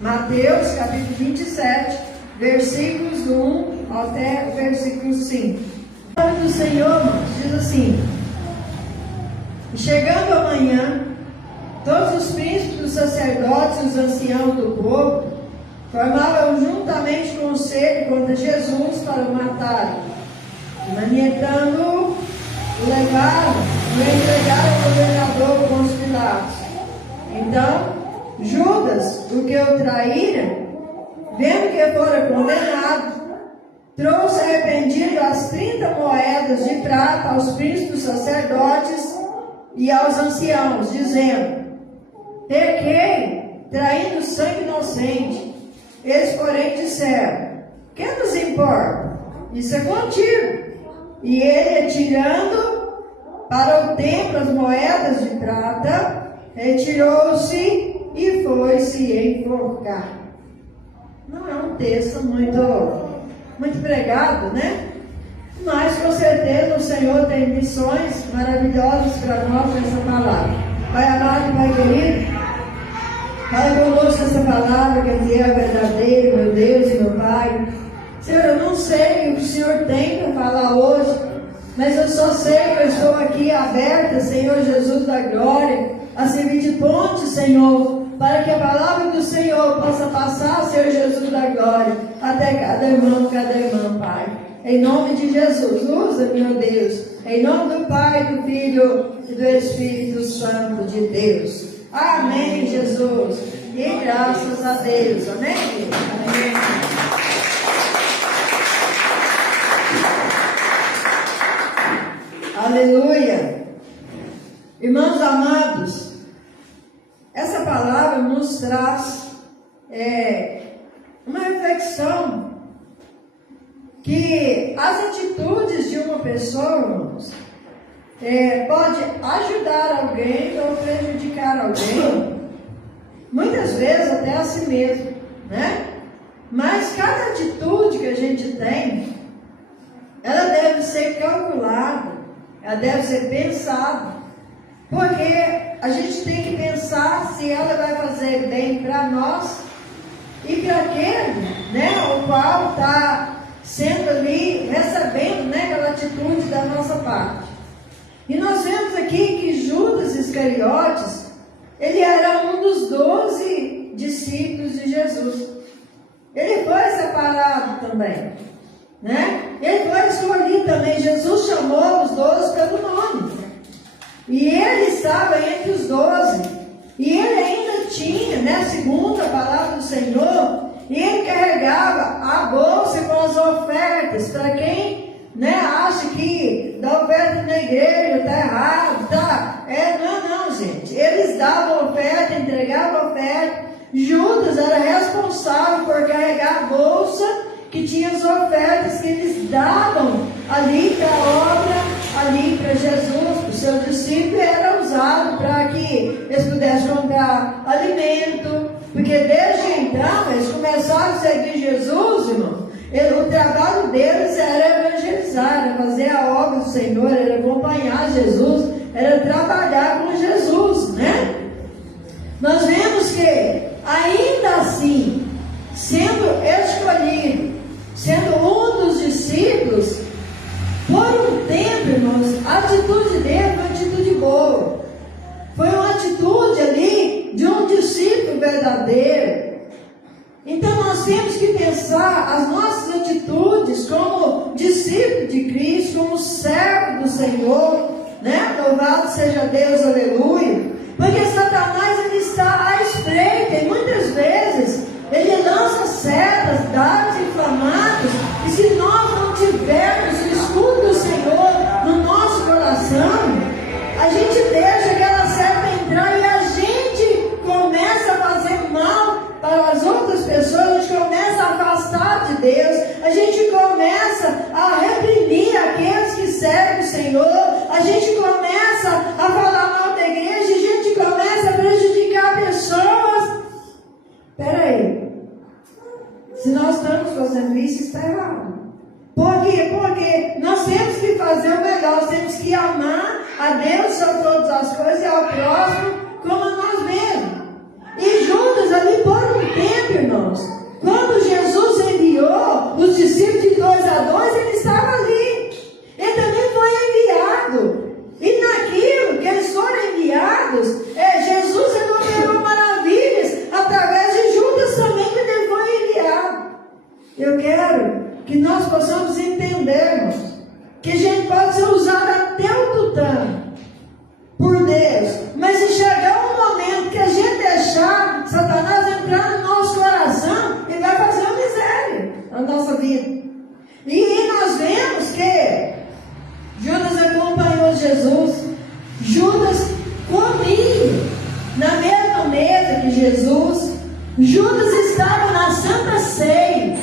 Mateus capítulo 27, versículos do 1 até o versículo 5. A palavra do Senhor diz assim: chegando amanhã, todos os príncipes, os sacerdotes e os anciãos do povo formavam juntamente conselho contra Jesus para o matarem. Manietando-o, o levaram e o entregaram ao governador Pôncio Pilatos. Então Judas, o que o traíra, vendo que fora condenado, trouxe arrependido as 30 moedas de prata aos príncipes sacerdotes e aos anciãos, dizendo: pequei, traindo sangue inocente. Eles, porém, disseram: que nos importa? Isso é contigo. E ele, atirando para o templo as moedas de prata, retirou-se e foi-se enforcar. Não é um texto muito pregado, né? Mas com certeza o Senhor tem lições maravilhosas para nós nessa palavra. Pai amado, Pai querido, fala conosco essa palavra que é verdadeira, meu Deus e meu Pai. Senhor, eu não sei o que o Senhor tem para falar hoje, mas eu só sei que eu estou aqui aberta, Senhor Jesus da glória, a servir de ponte, Senhor, para que a palavra do Senhor possa passar, Senhor Jesus da glória, até cada irmã, Pai. Em nome de Jesus, usa-me, meu Deus, em nome do Pai, do Filho e do Espírito Santo de Deus. Amém, Jesus. E graças a Deus. Amém? Amém. Aleluia. Irmãos amados, essa palavra nos traz uma reflexão que as atitudes de uma pessoa, irmãos, pode ajudar alguém ou prejudicar alguém, muitas vezes até a si mesmo, né? Mas cada atitude que a gente tem, ela deve ser calculada, ela deve ser pensada, porque a gente tem que pensar se ela vai fazer bem para nós e para aquele, né, o qual está sendo ali, recebendo, né, aquela atitude da nossa parte. E nós vemos aqui que Judas Iscariotes, ele era um dos 12 discípulos de Jesus. Ele foi separado também, né? Ele foi escolhido também. Jesus chamou os 12 pelo nome. E ele estava entre os 12. E ele ainda tinha, né, segundo a palavra do Senhor, e ele carregava a bolsa com as ofertas. Para quem, né, acha que dar oferta na igreja está errado, tá? Não, gente. Eles davam oferta, entregavam oferta. Judas era responsável por carregar a bolsa que tinha as ofertas que eles davam ali para a obra, ali para Jesus, para os seus discípulos, era usado para que eles pudessem comprar alimento, porque desde então eles começaram a seguir Jesus, irmão. O trabalho deles era evangelizar, era fazer a obra do Senhor, era acompanhar Jesus, era trabalhar com Jesus, né? Nós vemos que, ainda assim, sendo escolhido, sendo um dos discípulos, por um tempo, irmãos, a atitude dele foi uma atitude boa. Foi uma atitude ali de um discípulo verdadeiro. Então nós temos que pensar as nossas atitudes como discípulo de Cristo, como servo do Senhor, né? Louvado seja Deus, aleluia. Porque Satanás, ele está à espreita e muitas vezes ele lança setas, dardos inflamados, e se nós não tivermos o escudo do Senhor no nosso coração, a gente deixa aquela seta entrar e a gente começa a fazer mal para as outras pessoas, a gente começa a afastar de Deus, a gente começa a reprimir aqueles que servem o Senhor, a gente começa a falar mal da igreja, a gente começa a prejudicar pessoas. Espera aí. Se nós estamos fazendo isso, está errado. Por quê? Porque nós temos que fazer o melhor, nós temos que amar a Deus sobre todas as coisas e ao próximo como a nós mesmos. E Judas ali por um tempo, irmãos, quando Jesus enviou os discípulos de 2 a 2, ele estava ali. Ele também foi enviado. E naquilo que eles foram enviados, Jesus operou maravilhas através de Judas também, que ele foi enviado. Eu quero que nós possamos entendermos que a gente pode ser usado até o tutano por Deus, mas se chegar um momento que a gente deixar Satanás entrar no nosso coração, ele vai fazer uma miséria na nossa vida. E nós vemos que Judas acompanhou Jesus. Judas comia na mesma mesa que Jesus. Judas estava na Santa Ceia,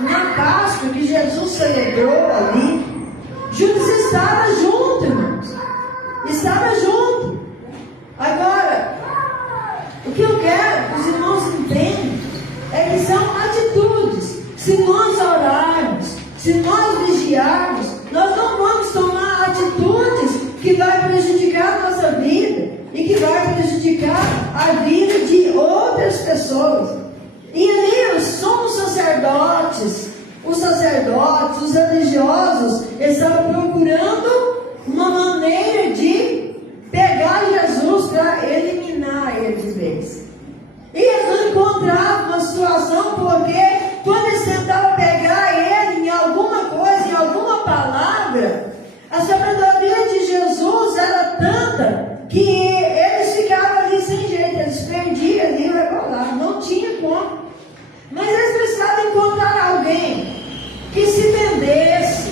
na Páscoa que Jesus celebrou ali. Judas estava junto, irmãos. Estava junto. Agora, o que eu quero que os irmãos entendam é que são atitudes. Se nós orarmos, se nós vigiarmos, nós não vamos tomar atitudes que vai prejudicar a nossa vida e que vai prejudicar a vida de outras pessoas. E ali os sumos sacerdotes, os religiosos, estavam procurando uma maneira de pegar Jesus para eliminar ele de vez. E eles não encontravam uma situação, porque quando eles tentavam pegar ele em alguma coisa, em alguma palavra, a sabedoria de Jesus era tanta que eles ficavam ali sem jeito, eles perdiam ali o rebolado, não tinha como. Mas eles precisavam encontrar alguém que se vendesse,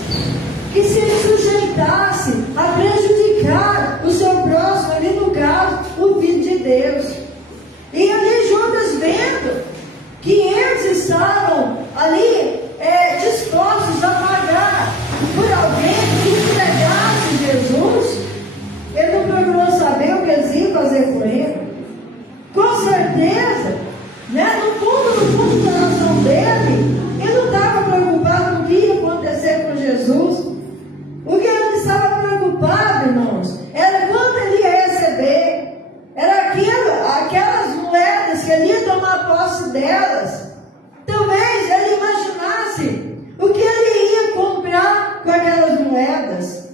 que se sujeitasse a prejudicar o seu próximo, ali no caso, o Filho de Deus. E ali Judas, vendo que eles estavam ali dispostos a pagar por alguém que entregasse Jesus, ele não procurou saber o que eles iam fazer com ele. Com certeza, né, no fundo do coração dele, ele não estava preocupado com o que ia acontecer com Jesus. O que ele estava preocupado, irmãos, era quando ele ia receber. Era aquelas moedas que ele ia tomar posse delas. Talvez ele imaginasse o que ele ia comprar com aquelas moedas.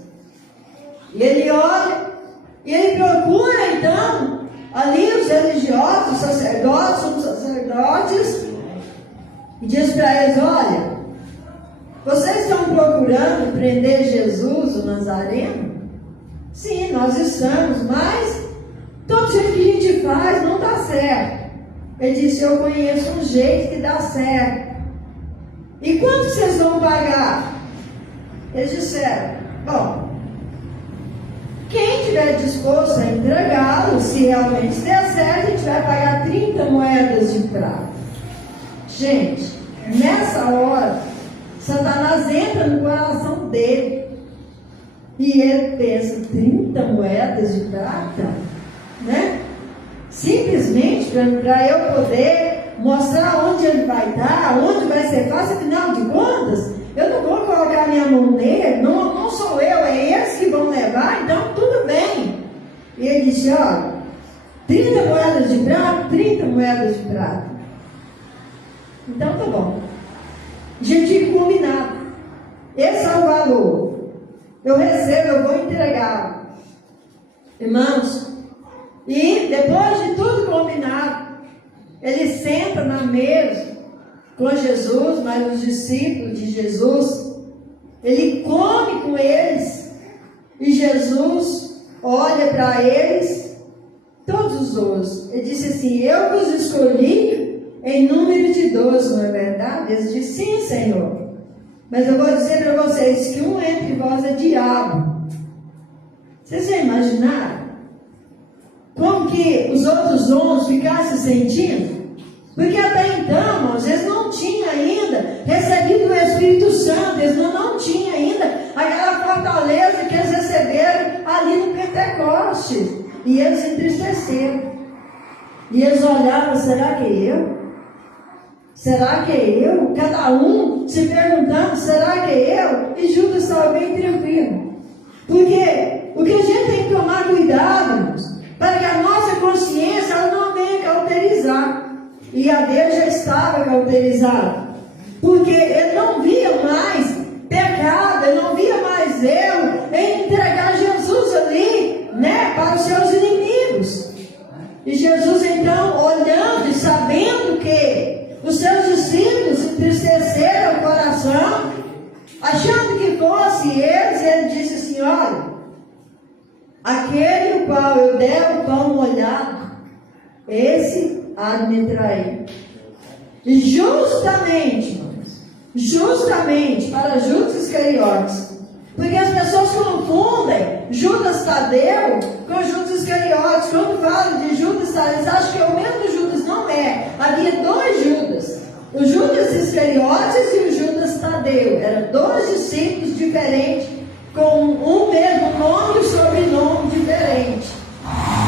E ele olha, e ele procura então ali os religiosos, os sacerdotes, e diz para eles: olha, vocês estão procurando prender Jesus, o Nazareno? Sim, nós estamos, mas todo jeito que a gente faz não dá certo. Ele disse: eu conheço um jeito que dá certo. E quanto vocês vão pagar? Eles disseram: bom, quem estiver disposto a entregá-lo, se realmente der certo, a gente vai pagar 30 moedas de prata. Gente, nessa hora, Satanás entra no coração dele. E ele pensa: 30 moedas de prata? Né? Simplesmente para eu poder mostrar onde ele vai estar, onde vai ser fácil. Afinal de contas, eu não vou colocar minha mão nele, não sou eu, é eles que vão levar, então tudo bem. E ele disse: olha, 30 moedas de prata, 30 moedas de prata. Então tá bom. A gente tinha combinado. Esse é o valor. Eu recebo, eu vou entregar. Irmãos, e depois de tudo combinado, ele senta na mesa com Jesus, mas os discípulos de Jesus, ele come com eles, e Jesus olha para eles, todos os outros. Ele disse assim: eu vos escolhi em número de 12, não é verdade? Eles disseram: sim, Senhor. Mas eu vou dizer para vocês que um entre vós é diabo. Vocês já imaginaram como que os outros 11 ficassem sentindo? Porque até então, irmãos, eles não tinham ainda recebido o Espírito Santo, eles não tinham ainda aquela fortaleza que eles receberam ali no Pentecostes. E eles se entristeceram. E eles olhavam: será que é eu? Será que é eu? Cada um se perguntando: será que é eu? E Judas estava bem tranquilo. Porque o que a gente tem que tomar cuidado, irmãos, para que a nossa consciência ela não venha cauterizar. e a dele já estava cauterizada. Porque ele não via mais pecado, ele não via mais erro em entregar Jesus ali, né, para os seus inimigos. E Jesus então, olhando e sabendo que os seus discípulos entristeceram o coração, achando que fosse eles, ele disse assim: olha, aquele o qual eu der o pão molhado, esse há de me trair. E justamente para Judas Iscariotes, porque as pessoas confundem Judas Tadeu com Judas Iscariotes. Quando falam de Judas Tadeu, eles acham que é o mesmo Judas. Não é. Havia dois Judas, o Judas Iscariotes e o Judas Tadeu. Eram dois discípulos diferentes, com um mesmo nome e sobrenome diferente.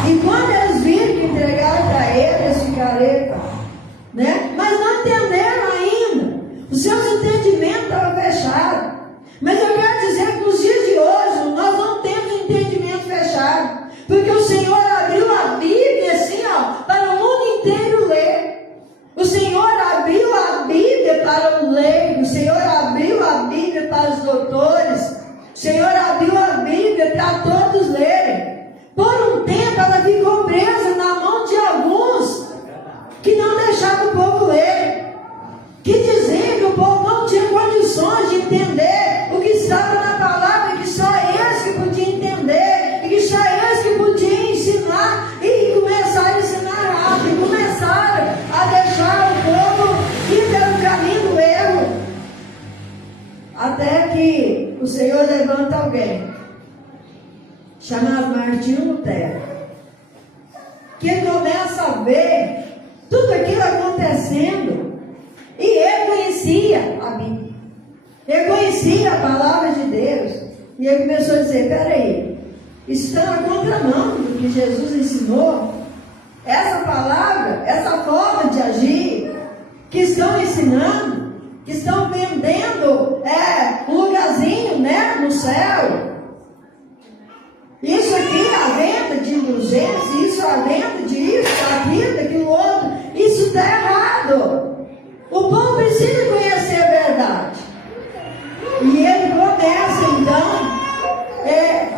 E quando eles viram que entregaram para ele, eles ficaram, né? Mas não entenderam ainda. Os seus entendimentos estavam fechados. Mas eu quero dizer que nos dias de hoje nós não temos entendimento fechado, porque o Senhor abriu a Bíblia assim, ó, para o mundo inteiro ler. O Senhor abriu a Bíblia para o leigo, o Senhor abriu a Bíblia para os doutores, o Senhor abriu a Bíblia para todos lerem. Por um tempo ela ficou presa na mão de alguns que não deixavam o povo ler, que diziam que o povo não tinha condições de entender o que estava na palavra, e que só eles que podiam entender, e que só eles que podiam ensinar, e começaram a ensinar rápido, e começaram a deixar o povo ir pelo caminho do erro, até que o Senhor levanta alguém chamado Martinho Lutero, que começa a ver tudo aquilo acontecendo. E ele conhecia a Bíblia, ele conhecia a palavra de Deus, e ele começou a dizer: peraí, isso está na contramão do que Jesus ensinou. Essa palavra, essa forma de agir que estão ensinando, que estão vendendo um lugarzinho, né, no céu, isso aqui, a venda de indulgência, isso, a venda de isso, aquilo, daquilo outro, isso está errado. O povo precisa conhecer a verdade. E ele começa então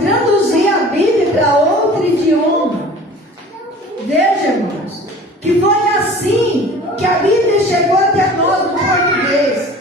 traduzir a Bíblia para outro idioma. Veja, irmãos, que foi assim que a Bíblia chegou até nós no português.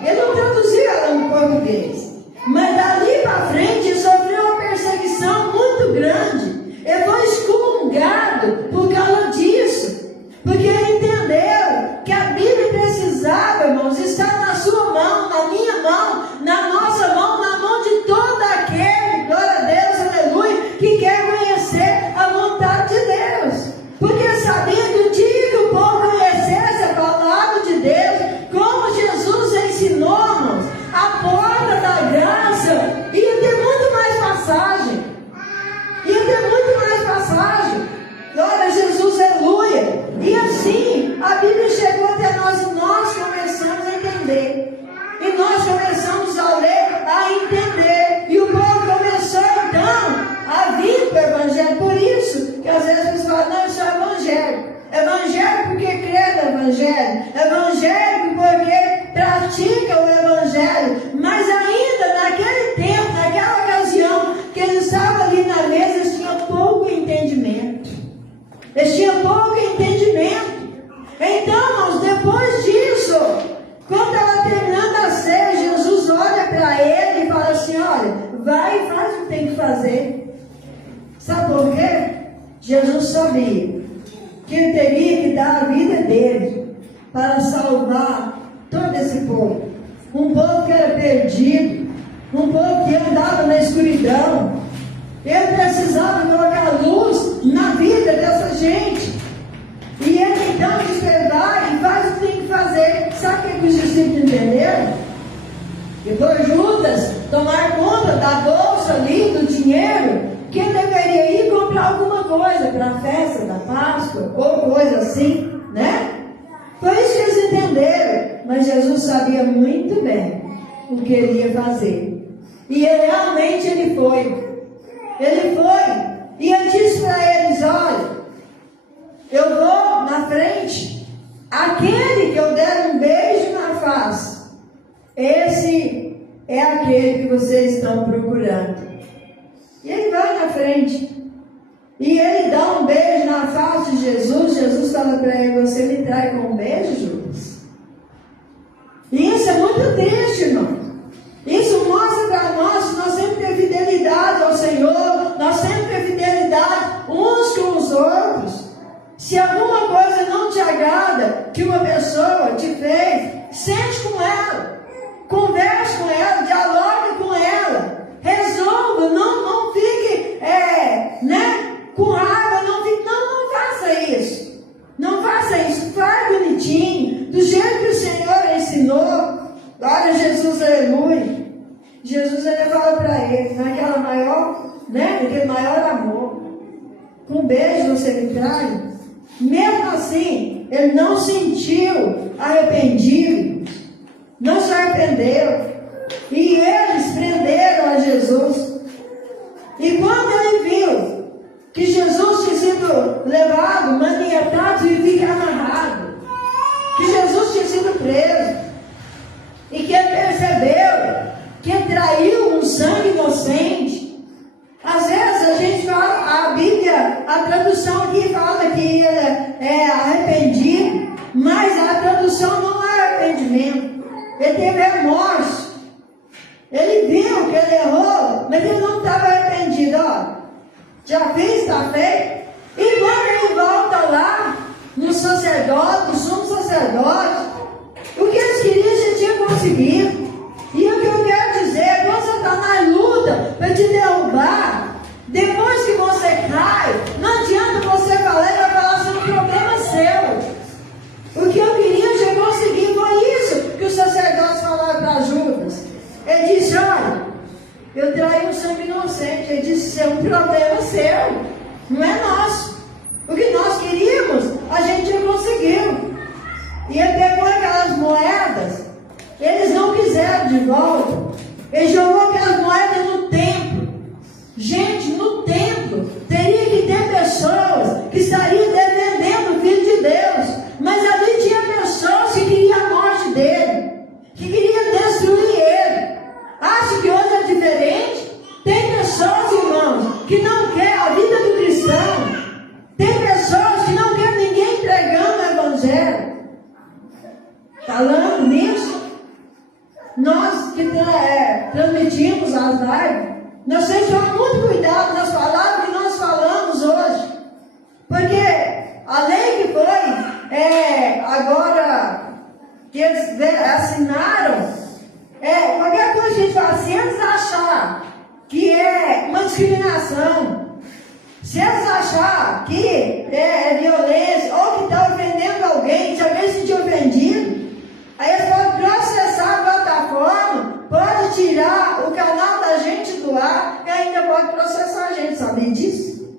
Ele não traduziu ela no português, mas dali para frente ele sofreu uma perseguição muito grande. Ele foi excomungado por causa disso, porque ele entendeu que a Bíblia precisava, irmãos, estar na sua mão, na minha mão, na nossa mão, na mão de todo aquele, glória a Deus, aleluia, que quer conhecer a vontade de Deus. Porque sabia que o dia que o povo conhecesse a palavra de Deus, como Jesus ensinou, irmãos, a porta da graça ia ter muito mais passagem. Ia ter muito mais passagem. Glória a Jesus, aleluia. E assim, a Bíblia chegou até nós e nós começamos a entender. E nós começamos a ler, a entender. E o povo começou então a vir para o Evangelho. Por isso que às vezes vocês falam: não, isso é Evangelho. Evangelho porque crê no Evangelho. Evangelho porque pratica o Evangelho. Mas ainda naquele tempo, naquela ocasião que eles estavam ali na mesa, eles tinham pouco entendimento. Eles tinham pouco entendimento. Então, irmãos, depois disso, quando ela terminando a ceia, Jesus olha para ele e fala assim: olha, vai e faz o que tem que fazer. Sabe por quê? Jesus sabia que ele teria que dar a vida dele para salvar todo esse povo. Um povo que era perdido, um povo que andava na escuridão. Ele precisava colocar luz na vida dessa gente. E ele então diz: vai e faz o que tem que fazer. Sabe o que os discípulos entenderam? Depois Judas tomar conta da bolsa ali, do dinheiro, que ele deveria ir comprar alguma coisa para a festa da Páscoa, ou coisa assim, né? Foi isso que eles entenderam. Mas Jesus sabia muito bem o que ele ia fazer. E ele realmente foi. Ele foi. E ele disse para eles: olha, eu vou na frente, aquele que eu der um beijo na face, esse é aquele que vocês estão procurando. E ele vai na frente. E ele dá um beijo na face de Jesus. Jesus fala para ele: você me trai com um beijo, Judas? E isso é muito triste, irmão. Isso mostra para nós que nós temos que ter fidelidade ao Senhor. Nós temos que ter fidelidade uns com os outros. Se alguma coisa não te agrada que uma pessoa te fez, sente com ela, converse com ela, dialogue com ela, resolva, não fique com raiva, não faça isso. Não faça isso, faz bonitinho, do jeito que o Senhor ensinou. Olha Jesus, aleluia. Jesus, ele fala para ele, naquela maior, naquele maior amor, com um beijo você me trai. Mesmo assim, ele não sentiu arrependido, não se arrependeu. E eles prenderam a Jesus. E quando ele viu que Jesus tinha sido levado, maniatado e fica amarrado, que Jesus tinha sido preso, e que ele percebeu que ele traiu um sangue inocente. Às vezes a gente fala, a Bíblia, a tradução aqui fala que ele é arrependido, mas a tradução não é arrependimento. Ele teve remorso. Ele viu que ele errou, mas ele não estava arrependido. Já fiz, está feito. E quando ele volta lá, no sacerdote, no sumo sacerdote, o que eles queriam já tinha conseguido. E o que eu quero dizer, quando Satanás luta para te derrubar, depois que você cai, não adianta você falar, ele vai falar assim: o problema é seu. O que eu queria já consegui. Foi isso que os sacerdotes falaram para Judas. Ele disse: olha, eu traí um sangue inocente. Ele disse: é um problema seu, não é nosso. O que nós queríamos, a gente já conseguiu. E ele pegou aquelas moedas, eles não quiseram de volta. Ele jogou aquelas moedas no templo. Gente, no templo teria que ter pessoas que estariam defendendo o Filho de Deus, mas ali tinha pessoas que queriam a morte dele, que queriam destruir ele. Acha que hoje é diferente? Tem pessoas, irmãos, que não querem a vida do cristão. Tem pessoas que não querem ninguém pregando o Evangelho. Falando nisso, nós que transmitimos as lives, nós temos que tomar muito cuidado nas palavras que nós falamos hoje. Porque a lei que foi, agora, que eles assinaram, qualquer coisa que a gente fala, se eles achar que é uma discriminação, se eles achar que é violência, ou que está ofendendo alguém, se alguém se sentir ofendido, aí eles podem processar a plataforma, pode tirar o canal da gente do ar e ainda pode processar a gente, sabia disso?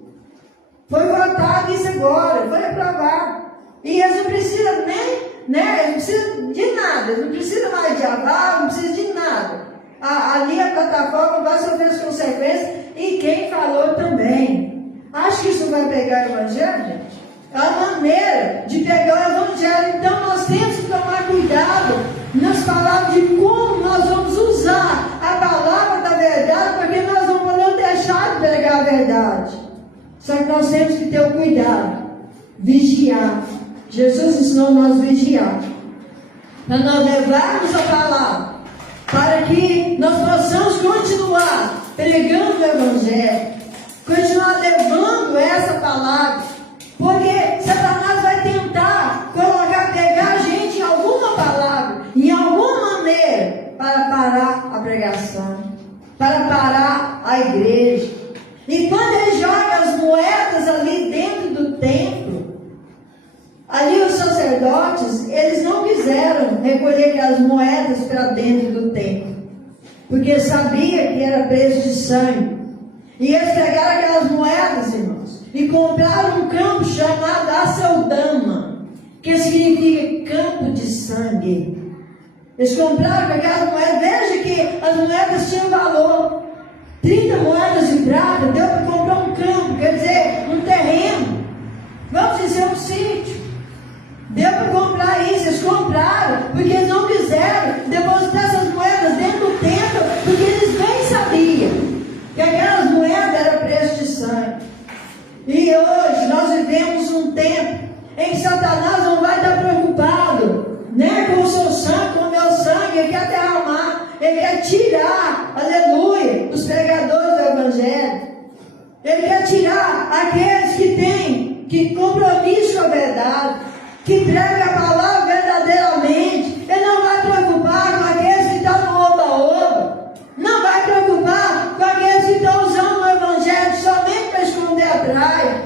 Foi votado isso agora, foi aprovado. E eles não precisam eles não precisam de nada, eles não precisam mais de aval, não precisam de nada. Ali a plataforma vai sofrer as consequências e quem falou também. Acho que isso vai pegar o Evangelho, gente? É uma maneira de pegar o Evangelho. Então nós temos que tomar cuidado nas palavras de como nós vamos usar a palavra da verdade, porque nós não podemos deixar de pregar a verdade. Só que nós temos que ter o cuidado, vigiar. Jesus ensinou nós vigiar, para nós levarmos a palavra, para que nós possamos continuar pregando o Evangelho, continuar levando essa palavra, porque Satanás vai tentar pegar a gente em alguma palavra, em alguma maneira, para parar a pregação, para parar a igreja. E quando ele joga as moedas ali dentro do templo, ali os sacerdotes, eles não quiseram recolher aquelas moedas para dentro do templo, porque sabia que era preço de sangue. E eles pegaram aquelas moedas, irmãos, e compraram um campo chamado Aceldama, que significa campo de sangue. Eles compraram aquelas moedas. Veja que as moedas tinham valor. 30 moedas de prata deu para comprar um campo, quer dizer, um terreno. Vamos dizer um sítio. Deu para comprar isso, eles compraram, porque eles não quiseram depositar essas moedas dentro do templo, porque eles bem sabiam que aquelas moedas eram preço de sangue. E hoje nós vivemos um tempo em que Satanás não vai estar preocupado, né, com o seu sangue, com o meu sangue. Ele quer derramar, ele quer tirar, aleluia, os pregadores do Evangelho. Ele quer tirar aqueles que têm compromisso com a verdade, que pregam a palavra verdadeiramente. Ele não vai preocupar com aqueles que estão no oba-oba, não vai preocupar com aqueles que estão usando o Evangelho somente para esconder a praia,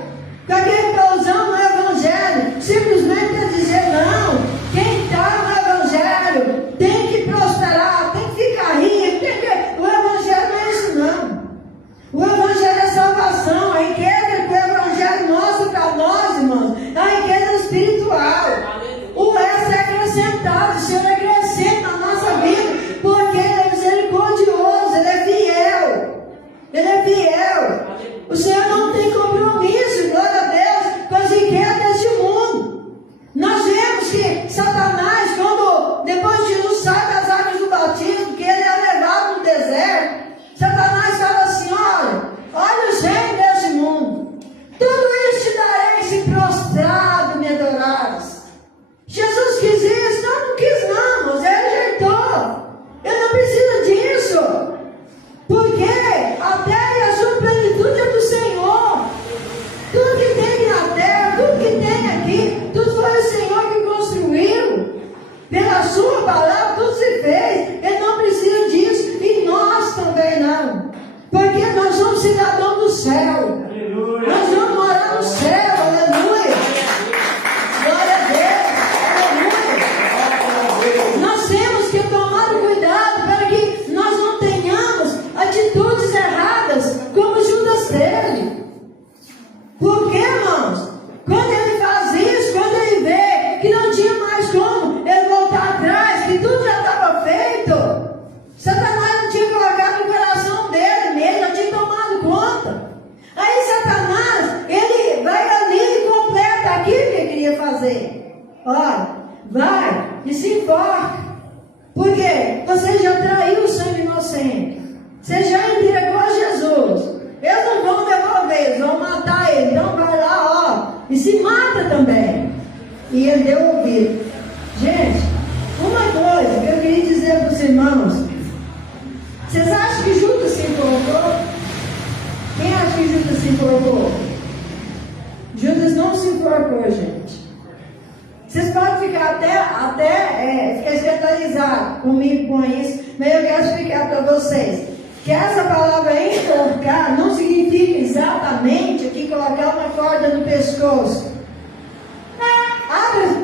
com aqueles que estão usando o Evangelho simplesmente para dizer não. Quem está no Evangelho tem que prosperar, tem que ficar rico, o Evangelho não é isso não. O Evangelho é salvação. A riqueza que o Evangelho mostra para nós, irmãos, é a riqueza espiritual. O resto é acrescentado. O Senhor acrescenta na nossa vida, porque Ele é misericordioso, Ele é fiel. Ele é fiel. O Senhor não tem compromisso, glória a Deus, com as riquezas deste mundo. Nós vemos que Satanás, quando depois de Jesus sai das águas do batismo, que ele é levado no deserto, Satanás fala assim: olha os reinos desse mundo, tudo isso te darei se prostrado me adorares. Jesus quis isso? Não quis não, mas ele rejeitou. Ele não precisa disso, porque a terra e a sua plenitude é do Senhor. Tudo que tem aqui na terra, tudo que tem aqui, tudo foi o Senhor que construiu. Pela sua palavra tudo se fez. Ele não precisa disso, e nós também não, porque nós somos cidadãos do céu. Aleluia. Nós vamos morar no céu. Aleluia. Glória a Deus. Aleluia. Nós temos que tomar cuidado para que nós não tenhamos atitudes erradas como Judas teve. Por quê, irmãos? Quando ele faz isso, quando ele vê que não tinha mais como ele voltar atrás, que tudo já estava feito, Satanás não tinha colocado no coração dele mesmo, já tinha tomado conta. Aí Satanás, ele vai ali e completa aquilo que ele queria fazer. Olha, vai e se enforca. Por quê? Você já traiu o sangue inocente. Você já entregou a Jesus. Eles não vão devolver, eles vão matar ele. Então vai lá, e se mata também. E ele deu ouvido. Gente, uma coisa que eu queria dizer para os irmãos: vocês acham que Judas se enforcou? Quem acha que Judas se enforcou? Judas não se enforcou, gente. Vocês podem ficar até ficar escandalizados comigo com isso, mas eu quero explicar para vocês que essa palavra enforcar não significa exatamente aqui colocar uma corda no pescoço.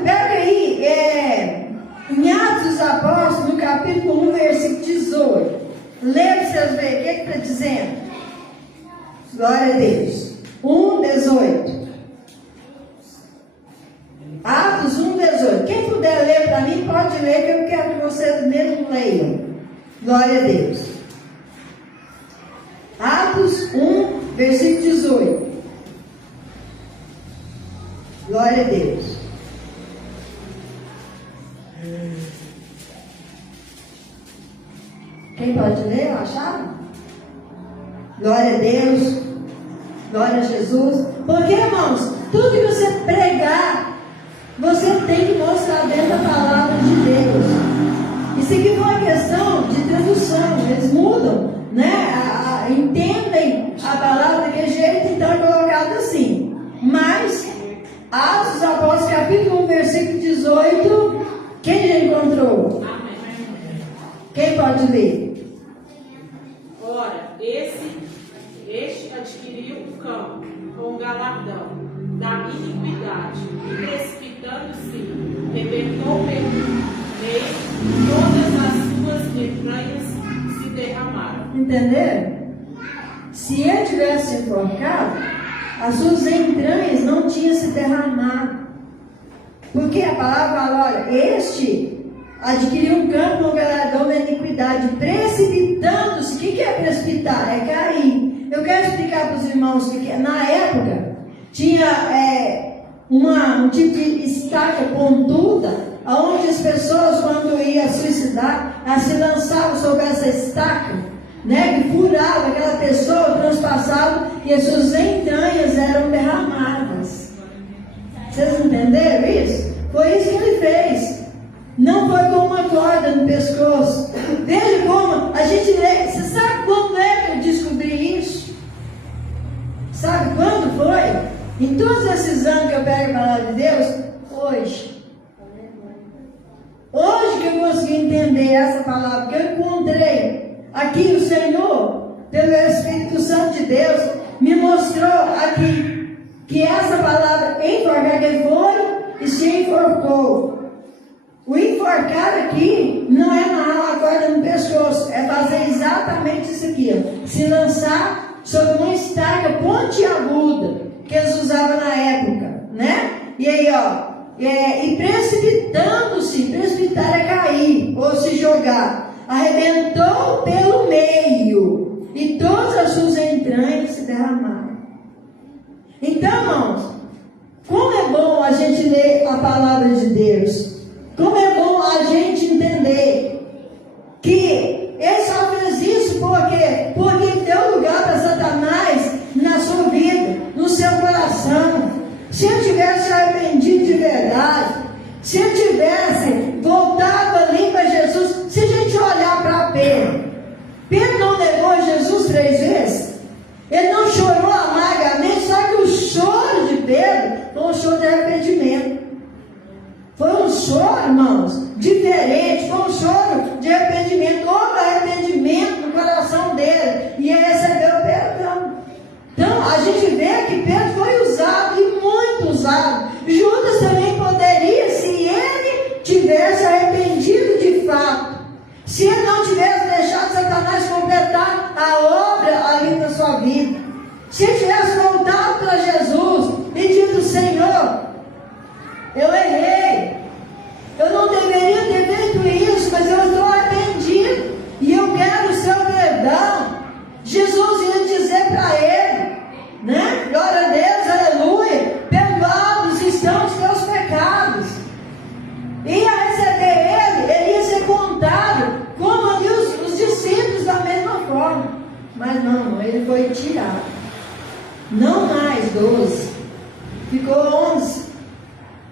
Pega aí, em Atos dos Apóstolos, no capítulo 1, versículo 18. Lê para vocês verem o que está dizendo. Glória a Deus. 1, 18. Atos 1, 18. Quem puder ler para mim, pode ler, que eu quero que vocês mesmos leiam. Glória a Deus. Atos 1, versículo 18. Glória a Deus. Quem pode ler? Acharam? Glória a Deus. Glória a Jesus. Porque, irmãos, tudo que você pregar, você tem que mostrar dentro da palavra de Deus. Isso aqui foi uma questão de tradução. Eles mudam, né? Entendem a palavra daquele jeito, então é colocado assim. Mas Atos dos Apóstolos, capítulo 1, versículo 18, quem já encontrou? Quem pode ler? Ora, este adquiriu um campo com galardão da iniquidade, e precipitando-se, rebentou o meio, todas as suas entranhas se derramaram. Entenderam? Se ele tivesse enforcado, as suas entranhas não tinham se derramado. Porque a palavra fala: olha, este adquiriu um campo com galardão da iniquidade, precipitando-se. O que é precipitar? É cair. Eu quero explicar para os irmãos que na época tinha um tipo de estaca pontuda, onde as pessoas, quando iam suicidar, se lançavam sobre essa estaca, né, que furava aquela pessoa, transpassava, e as suas entranhas eram derramadas. Vocês entenderam isso? Foi isso que ele fez. Não foi com uma corda no pescoço. Veja como a gente lê. Você sabe quando é que eu descobri isso? Sabe quando foi? Em todos esses anos que eu pego a palavra de Deus, hoje. Hoje que eu consegui entender essa palavra, que eu encontrei aqui o Senhor, pelo Espírito Santo de Deus, me mostrou aqui que essa palavra enforcar, que foi e se enforcou. O enforcar aqui não é amarrar a corda no pescoço, é fazer exatamente isso aqui, ó. Se lançar sobre uma estaca pontiaguda que eles usavam na época, né? E aí, ó, e precipitando-se, precipitar é cair ou se jogar, arrebentou pelo meio e todas as suas entranhas se derramaram. Então, irmãos, como é bom a gente ler a palavra de Deus. Como é bom a gente entender que ele só fez isso porque deu lugar para Satanás na sua vida, no seu coração. Se ele tivesse arrependido de verdade, se ele tivesse voltado ali para Jesus, se a gente olhar para Pedro, Pedro não negou Jesus 3 vezes, ele não chorou amargamente, só que o choro de Pedro foi um choro de arrependimento. Foi um choro, irmãos, diferente, foi um choro de arrependimento, houve arrependimento no coração dele, e ele recebeu o perdão. Então, a gente vê que Pedro foi usado, e muito usado. Judas também poderia, se ele tivesse arrependido de fato, se ele não tivesse deixado Satanás completar a obra ali na sua vida, se ele tivesse voltado para Jesus e dito: Senhor, eu errei, eu não deveria ter feito isso, mas eu estou arrependido e eu quero o seu perdão. Jesus ia dizer para ele, né? Glória a Deus, aleluia, perdoados estão os teus pecados. Ia receber ele ia ser contado como ali os discípulos da mesma forma. Mas não, ele foi tirado. Não mais 12, ficou 11.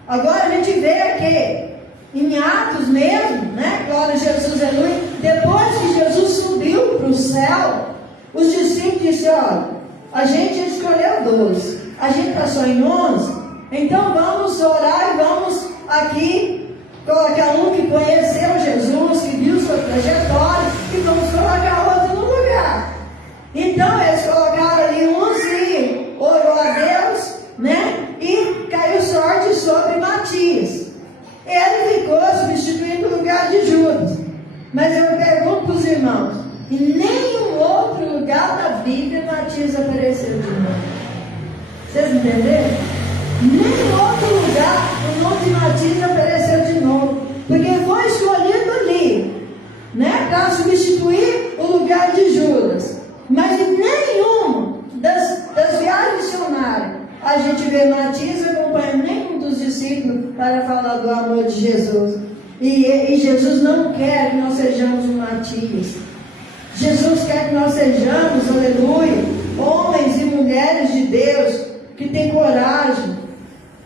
Agora a gente vê aqui, em Atos mesmo, né? Glória a Jesus, aleluia. Depois que Jesus subiu para o céu, os discípulos disseram: olha, a gente escolheu 12, a gente está só em 11, então vamos orar e vamos aqui colocar um que conheceu Jesus, que viu sua trajetória, e vamos colocar outro no lugar. Então eles colocaram ali uns e orou a Deus, né? E caiu sorte sobre Matias. Ele ficou substituindo o lugar de Judas. Mas eu pergunto para os irmãos: em nenhum outro lugar da Bíblia Matias apareceu de novo. Vocês entenderam? Em nenhum outro lugar o nome de Matias apareceu de novo, porque foi escolhido ali, né, para substituir o lugar de Judas. Mas em nenhuma das viagens missionárias a gente vê Matias acompanhando nenhum dos discípulos para falar do amor de Jesus. E Jesus não quer que nós sejamos um Matias. Jesus quer que nós sejamos, aleluia, homens e mulheres de Deus que têm coragem.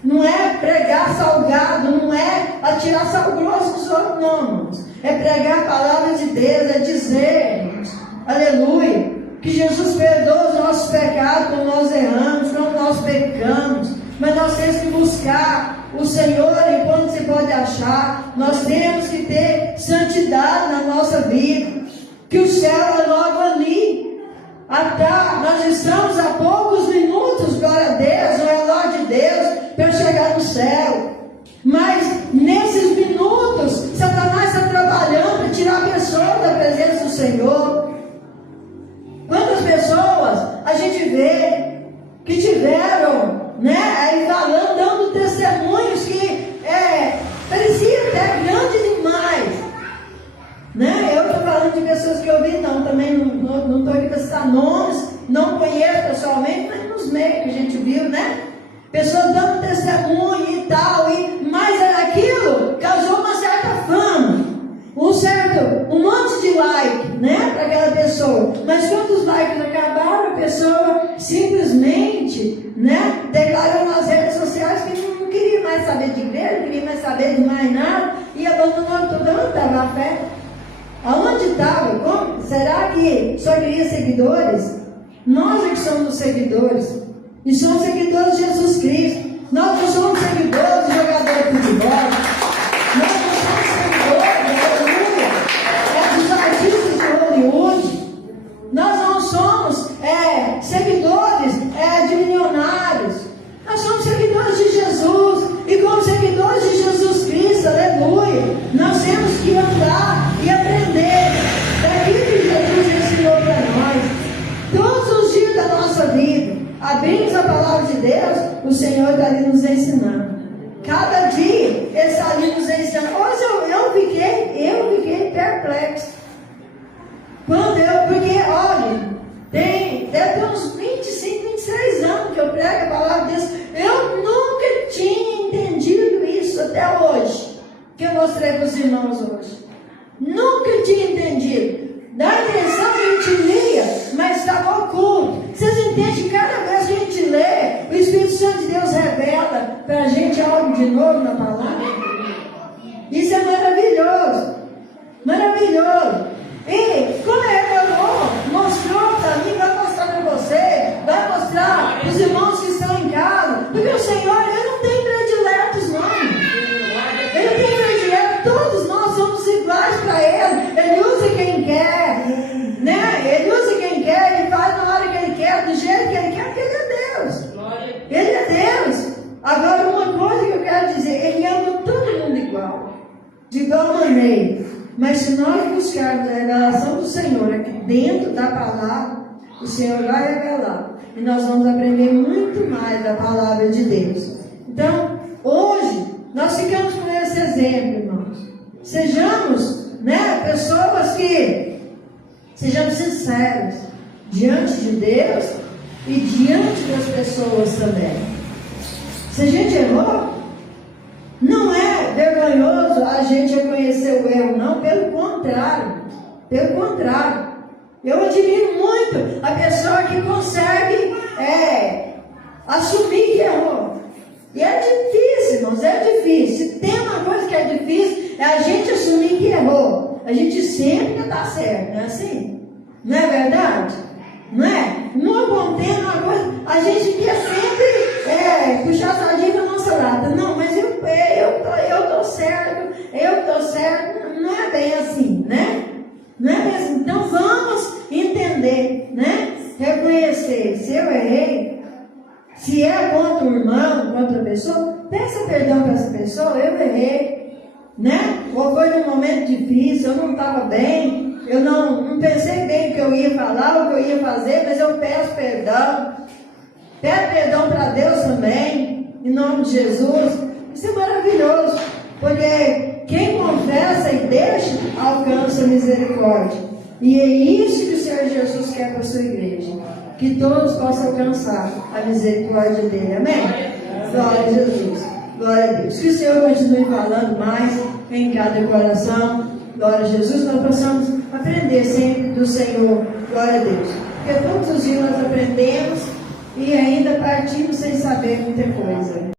Não é pregar salgado, não é atirar sal grosso nos outros, não, irmãos. É pregar a palavra de Deus, é dizer, irmãos, aleluia, que Jesus perdoa os nossos pecados quando nós erramos, quando nós pecamos. Mas nós temos que buscar o Senhor enquanto se pode achar. Nós temos que ter santidade na nossa vida, que o céu é logo ali. Nós estamos a poucos minutos, glória a Deus, o relógio de Deus, para chegar no céu. Mas nesses minutos, Satanás está trabalhando para tirar a pessoa da presença do Senhor. Quantas pessoas a gente vê que tiveram, né, aí falando, dando testemunhos que parecia até grande demais, né? Eu estou falando de pessoas que eu vi, também não estou aqui para citar nomes, não conheço pessoalmente, mas nos meios que a gente viu, né? pessoas dando testemunho e tal, mas aquilo causou uma certa fama, um monte de like, né, para aquela pessoa. Mas quando os likes acabaram, a pessoa simplesmente, né, declarou nas redes sociais que não queria mais saber de igreja, não queria mais saber de mais nada, e abandonou tudo. Onde estava a fé? Aonde estava? Como? Será que só queria seguidores? Nós é que somos os seguidores, e somos seguidores de Jesus Cristo. Nós não somos seguidores de jogador de futebol, nós não somos seguidores, dos artistas de Hollywood, nós não somos seguidores de milionários, nós somos seguidores de Jesus, e como seguidores de Jesus Cristo, aleluia, nós temos que andar e aprender daquilo que Jesus ensinou para nós. Todos os dias da nossa vida, abrimos a palavra de Deus, o Senhor está ali nos ensinando. Cada dia Ele está ali nos ensinando. Hoje eu fiquei perplexo. Porque, olha, deve ter uns 25, 26 anos que eu prego a palavra de Deus. Eu nunca tinha entendido isso até hoje, que eu mostrei para os irmãos hoje. Nunca tinha entendido. Dá a intenção que a gente lia, mas estava oculto. Vocês entendem que cada vez que a gente lê, o Espírito Santo de Deus revela para a gente algo de novo na palavra? Isso é maravilhoso. Maravilhoso. E como revelou, mostrou para mim, vai mostrar para você, vai mostrar para os irmãos que estão em casa. Porque o Senhor, Ele não tem prediletos, não. Ele tem prediletos. Todos nós somos iguais para Ele. Ele usa quem quer, né? Ele usa quem quer, Ele faz na hora que Ele quer, do jeito que Ele quer, porque Ele é Deus. Ele é Deus. Agora, uma coisa que eu quero dizer, Ele ama todo mundo igual, de igual maneira. Mas se nós buscarmos a revelação do Senhor aqui dentro da palavra, o Senhor vai revelar. E nós vamos aprender muito mais da palavra de Deus. Então, hoje, nós ficamos com esse exemplo, irmãos. Sejamos, pessoas que sejamos sinceros diante de Deus e diante das pessoas também. Se a gente errou, não é vergonhoso a gente reconhecer o erro, não, pelo contrário. Pelo contrário. Eu admiro muito a pessoa que consegue assumir que errou. E é difícil, irmãos, é difícil. Se tem uma coisa que é difícil, é a gente assumir que errou. A gente sempre está certo, não é assim? Não é verdade? Não é? Não contendo uma coisa, a gente quer sempre puxar a sardinha para a nossa lata. Não, mas eu estou certo. Não é bem assim, né? Não é bem assim. Então vamos entender, né? Reconhecer, se eu errei, se é contra o irmão, contra a pessoa, peça perdão para essa pessoa, eu errei, né? Ou foi num momento difícil, eu não estava bem, eu não pensei bem o que eu ia falar, o que eu ia fazer, mas eu peço perdão. Pede perdão para Deus também, em nome de Jesus. Isso é maravilhoso, porque quem confessa e deixa, alcança a misericórdia. E é isso que o Senhor Jesus quer para a sua igreja, que todos possam alcançar a misericórdia dele. Amém? Glória a Jesus. Glória a Deus. Que o Senhor continue falando mais em cada coração. Glória a Jesus. Nós possamos aprender sempre do Senhor. Glória a Deus. Porque todos os dias nós aprendemos e ainda partimos sem saber muita coisa.